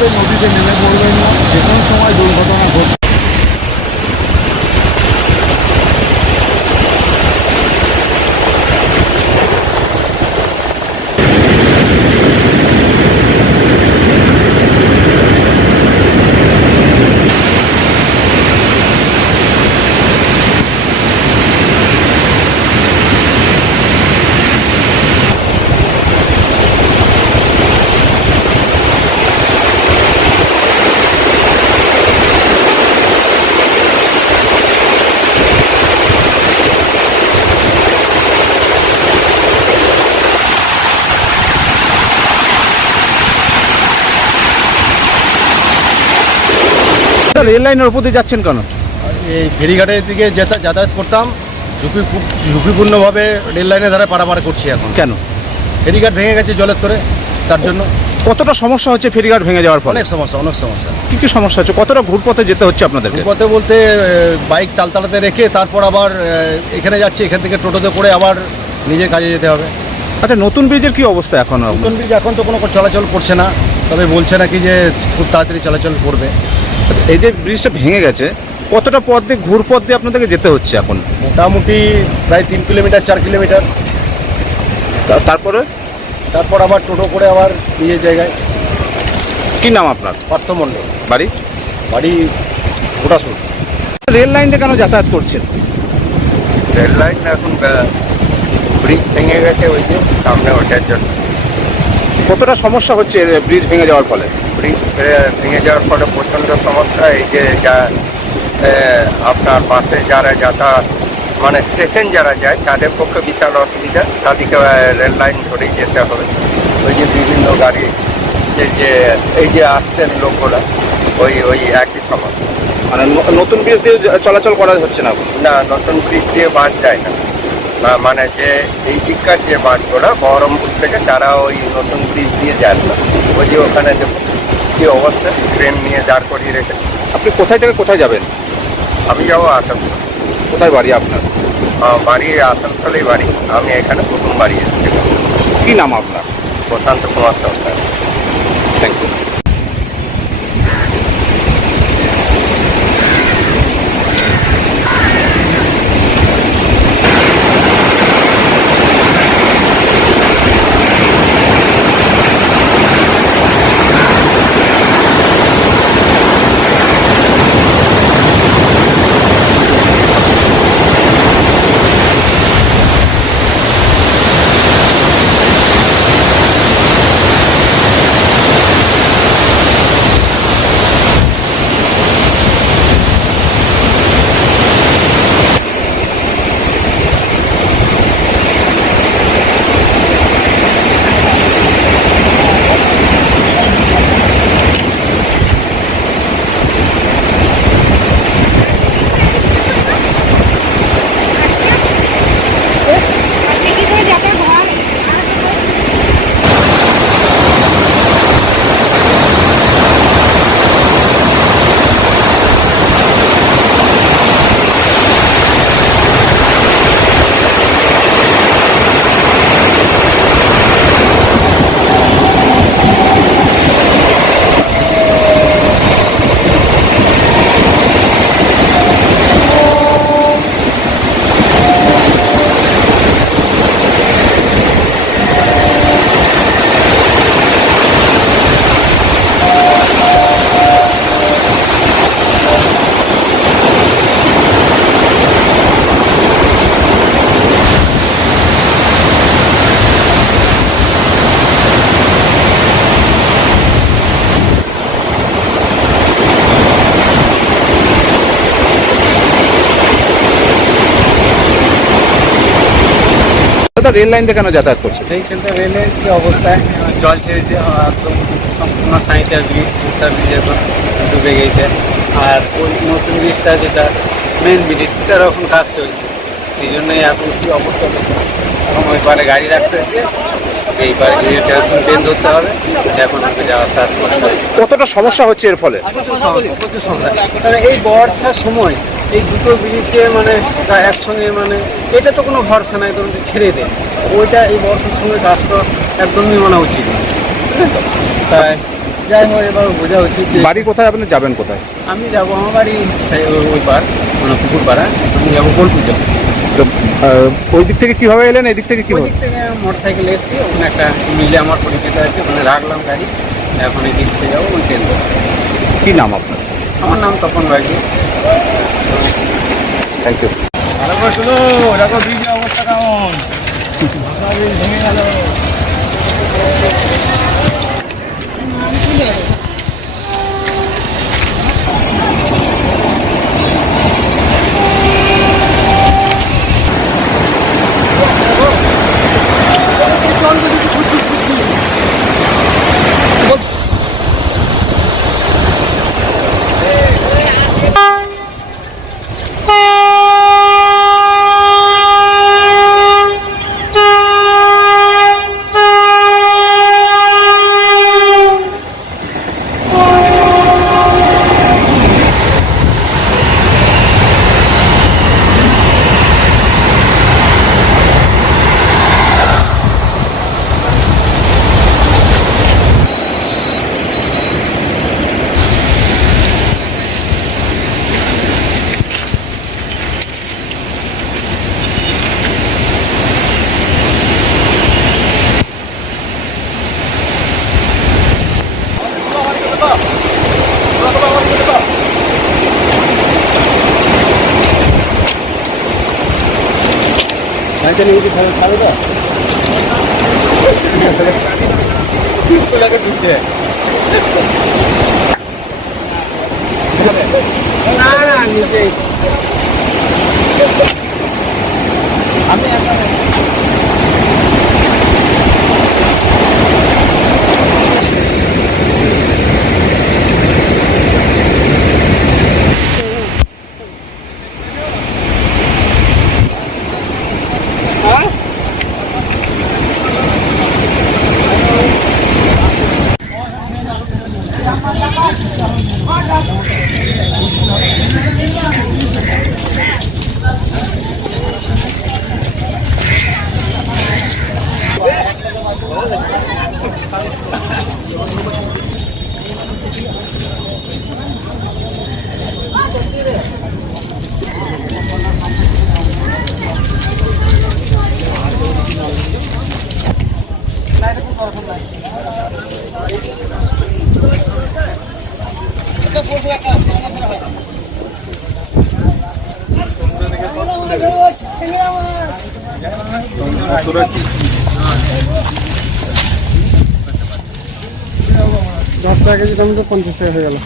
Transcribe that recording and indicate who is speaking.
Speaker 1: কোনোভাবে নদীতে নেমে পড়বেন না। যে কোনো সময় দুর্ঘটনা ঘটবে।
Speaker 2: রেল লাইনের উপর দিয়ে যাচ্ছেন কেন?
Speaker 3: এই ফেরিঘাটের দিকে যেতা- যাতায়াত করতাম। ঝুঁকি ঝুঁকিপূর্ণভাবে রেল লাইনের ধারে পারাপার করছি এখন। কেন? ফেরিঘাট ভেঙে গেছে জলের তোরে তার জন্য।
Speaker 2: কতটা সমস্যা হচ্ছে ফেরিঘাট ভেঙে যাওয়ার ফলে?
Speaker 3: অনেক সমস্যা অনেক সমস্যা।
Speaker 2: কী কী সমস্যা হচ্ছে? কতটা ঘুরপথে যেতে হচ্ছে আপনাদেরকে?
Speaker 3: পথে বলতে বাইক তালতালাতে রেখে তারপর আবার এখানে যাচ্ছি এখান থেকে টোটোতে করে আবার নিজের কাজে যেতে হবে।
Speaker 2: আচ্ছা নতুন ব্রিজের কি অবস্থা এখন?
Speaker 3: নতুন ব্রিজ এখন তো কোনো চলাচল করছে না। তবে বলছে নাকি যে খুব তাড়াতাড়ি চলাচল করবে।
Speaker 2: এই যে ব্রিজটা ভেঙে গেছে কতটা পথ দিয়ে ঘুরপথ দিয়ে আপনাদেরকে যেতে হচ্ছে এখন?
Speaker 3: মোটামুটি প্রায় তিন কিলোমিটার চার কিলোমিটার। তা- তারপরে? তারপর আবার টোটো করে আবার নিজের জায়গায়। কি নাম আপনার? পার্থমণ্ডল বাড়ি? বাড়ি গোটাসুর
Speaker 2: রেল লাইন দিয়ে কেন যাতায়াত করছেন?
Speaker 4: রেল লাইন এখন ব্রিজ ভেঙে গেছে ওই যে সামনে ওঠার জন্য।
Speaker 2: কতটা সমস্যা হচ্ছে ব্রিজ ভেঙে যাওয়ার ফলে?
Speaker 4: ব্রিজ ভেঙে যাওয়ার ফলে প্রচণ্ড সমস্যা এই যে যা আপনার বাসে যারা যাতায়াত মানে স্টেশন যারা যায় তাদের পক্ষে বিশাল অসুবিধা। তাদেরকে রেল লাইন ধরেই যেতে হবে। ওই যে বিভিন্ন গাড়ি যে যে এই যে আসছেন লোকগুলা ওই ওই একই সমস্যা।
Speaker 2: মানে নতুন ব্রিজ দিয়ে চলাচল করা হচ্ছে না?
Speaker 4: না নতুন ব্রিজ দিয়ে বাস যায় না। মানে যে এই দিককার যে বাসগুলো বহরমপুর থেকে তারা ওই নতুন ব্রিজ দিয়ে যায় না। ওই যে ওখানে যে কী অবস্থা? ট্রেন নিয়ে দাঁড় করিয়ে রেখে।
Speaker 2: আপনি কোথায় থেকে কোথায় যাবেন?
Speaker 4: আমি যাব আসানসোল।
Speaker 2: কোথায় বাড়ি আপনার?
Speaker 4: বাড়ি আসানসোলেই বাড়ি। আমি এখানে প্রথম বাড়ি এসেছি। কী নাম আপনার? প্রশান্ত কুমার সরকার।
Speaker 2: থ্যাংক ইউ দাদা রেল লাইন দিয়ে কেন যাতায়াত করছে?
Speaker 4: এই সেন্টার রেলের কি অবস্থায় জল ছেড়েছে একদম সম্পূর্ণ সাঁইটার ব্রিজ ব্রিজ এখন ডুবে গেছে। আর ওই নতুন ব্রিজটা যেটা মেন ব্রিজ সেটার এখন কাজ চলছে। সেই জন্যই এখন কি অবস্থা এখন ওই পারে গাড়ি রাখতে হচ্ছে। এই পারে ব্রিজটা এখন ট্রেন ধরতে হবে এখন আমাকে যাওয়ার কাজ করতে হবে
Speaker 2: কতটা সমস্যা হচ্ছে এর ফলে।
Speaker 3: কারণ এই বর্ষার সময় এই দুটো ব্রিজে মানে একসঙ্গে মানে এটা তো কোনো ভরসা নাই ধরুন যে ছেড়ে দেয়। ওইটা এই বর্ষার সময় কাজটা একদমই মানা উচিত? তাই যাই হোক এবার বোঝা উচিত
Speaker 2: যে বাড়ি কোথায়? আপনি যাবেন কোথায়?
Speaker 3: আমি যাব আমার বাড়ি ওই পার মানে পুকুর পাড়া আমি যাব বোলপুর যাব।
Speaker 2: তো, ওই দিক থেকে কীভাবে এলেন? এই দিক থেকে ওই
Speaker 3: দিক থেকে মোটর সাইকেল এসেছি। ওখানে একটা মিলে আমার পরিচিত আছে ওখানে রাখলাম গাড়ি। এখন এই দিক থেকে যাব ওই ট্রেন। কি নাম আপনার? আমার নাম তপন বাগি
Speaker 2: থ্যাংক ইউ
Speaker 5: তারপর শুনো দেখো ব্রিজের অবস্থা কেমন? ভেঙে গেল।
Speaker 6: গাড়িটা নিয়ে যেতে ছাড়ে তো
Speaker 7: দশ টাকা কেজি দাম তো পঞ্চাশ টাকা হয়ে গেল।